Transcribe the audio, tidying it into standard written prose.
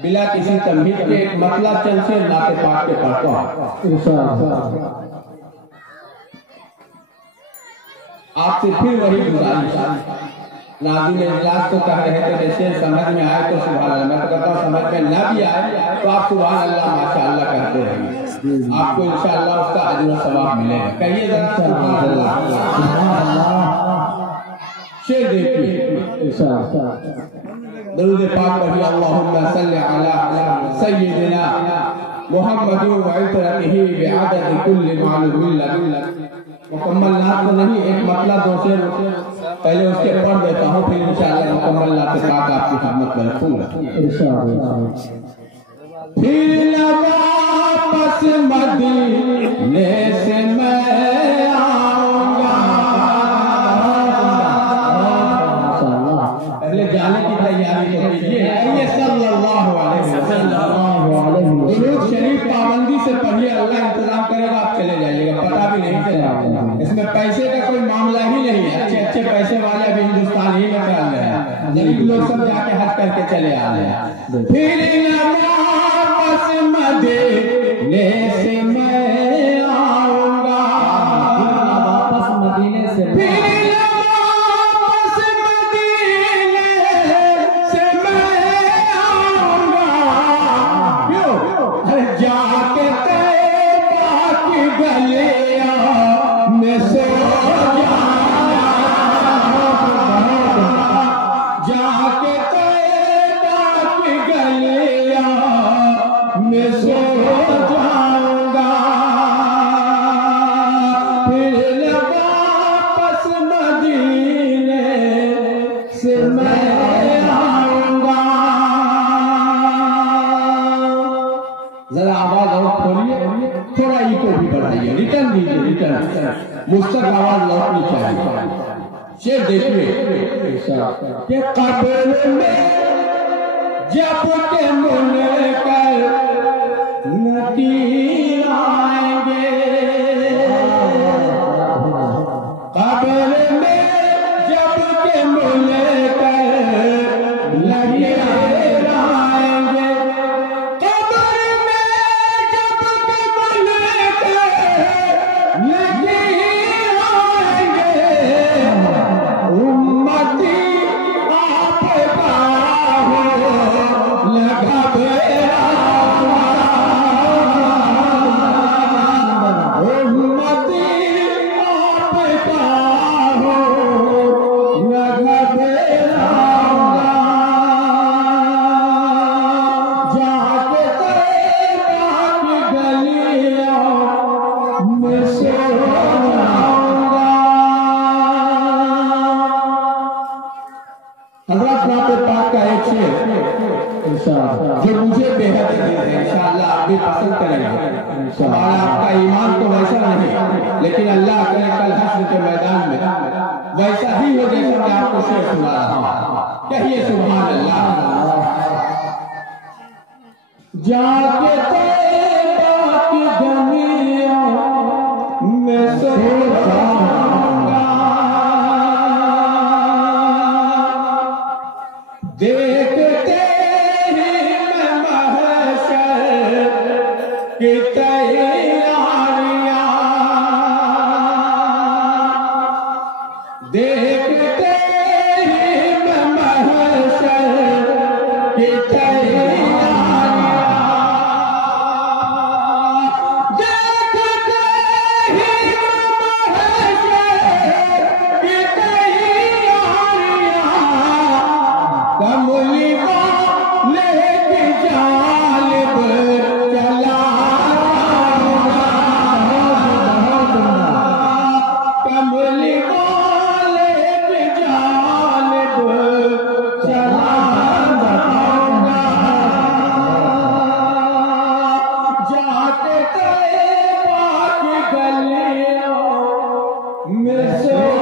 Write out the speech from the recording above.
बिला किसी तमहीद के एक मतलब चंद से नाते पाक के पढ़ता आपसे फिर वही गुजारिश नाज़रीन इजलास को कह रहे थे जैसे समझ में आए तो सुभान अल्लाह, मैं तो कहता हूँ समझ में ना भी आए तो आप सुभान अल्लाह माशाअल्लाह कहते रहिए, आपको इंशाअल्लाह उसका अजर व सवाब मिलेगा। कहिए जरा सुभान अल्लाह। शेर देखिए दरूद पाक पढ़िए, अल्लाहुम्मा सल्लि अला सय्यिदिना मुहम्मद व इतरतिही बिअदद कुल्ली मालूमिन लक। मुकम्मल नात तो नहीं, एक मतलब दो शेर पहले उसके पढ़ देता हूँ, फिर इंशाअल्लाह मुकम्मल नात पाक आपकी खिदमत में रखूंगा इंशाअल्लाह। फिर वापस मदीने से मैं जाने की तैयारी कीजिए। सल्लल्लाहु अलैहि वसल्लम शरीफ पाबंदी से पढ़िए, अल्लाह इंतजाम करेगा, आप चले जाइएगा, पता भी नहीं चलेगा। इसमें पैसे का कोई मामला ही नहीं है, अच्छे अच्छे पैसे वाले अभी हिंदुस्तान ही में कर रहे हैं, गरीब लोग सब जाके हज करके चले आ रहे हैं। फिर वापस मदीने से मैं आऊंगा, वापस मदीने से मुस्तक आवाज लौटनी चाहिए। शेर देखिए कि कब्र में जब के मुनकर नकीर आएंगे, कब्र में जब के मुनकर नकीर आएंगे, कब्र में जब के मुनकर नकीर जो मुझे बेहद इंशाअल्लाह आप भी पसंद करेंगे। हमारा आपका ईमान तो वैसा नहीं, लेकिन अल्लाह करे कल हश्र के मैदान में वैसा ही हो जैसा मैं आपको शेर सुना रहा हूँ। कहिए सुभान अल्लाह। जाके तैबा की गलियों में सो जाऊंगा, देखते की तैयारियां, देखते ही मैं महशर की तैयारियां, देखते ही महशर की तैयारियां, कमलिया लेके जालिब चला मिसो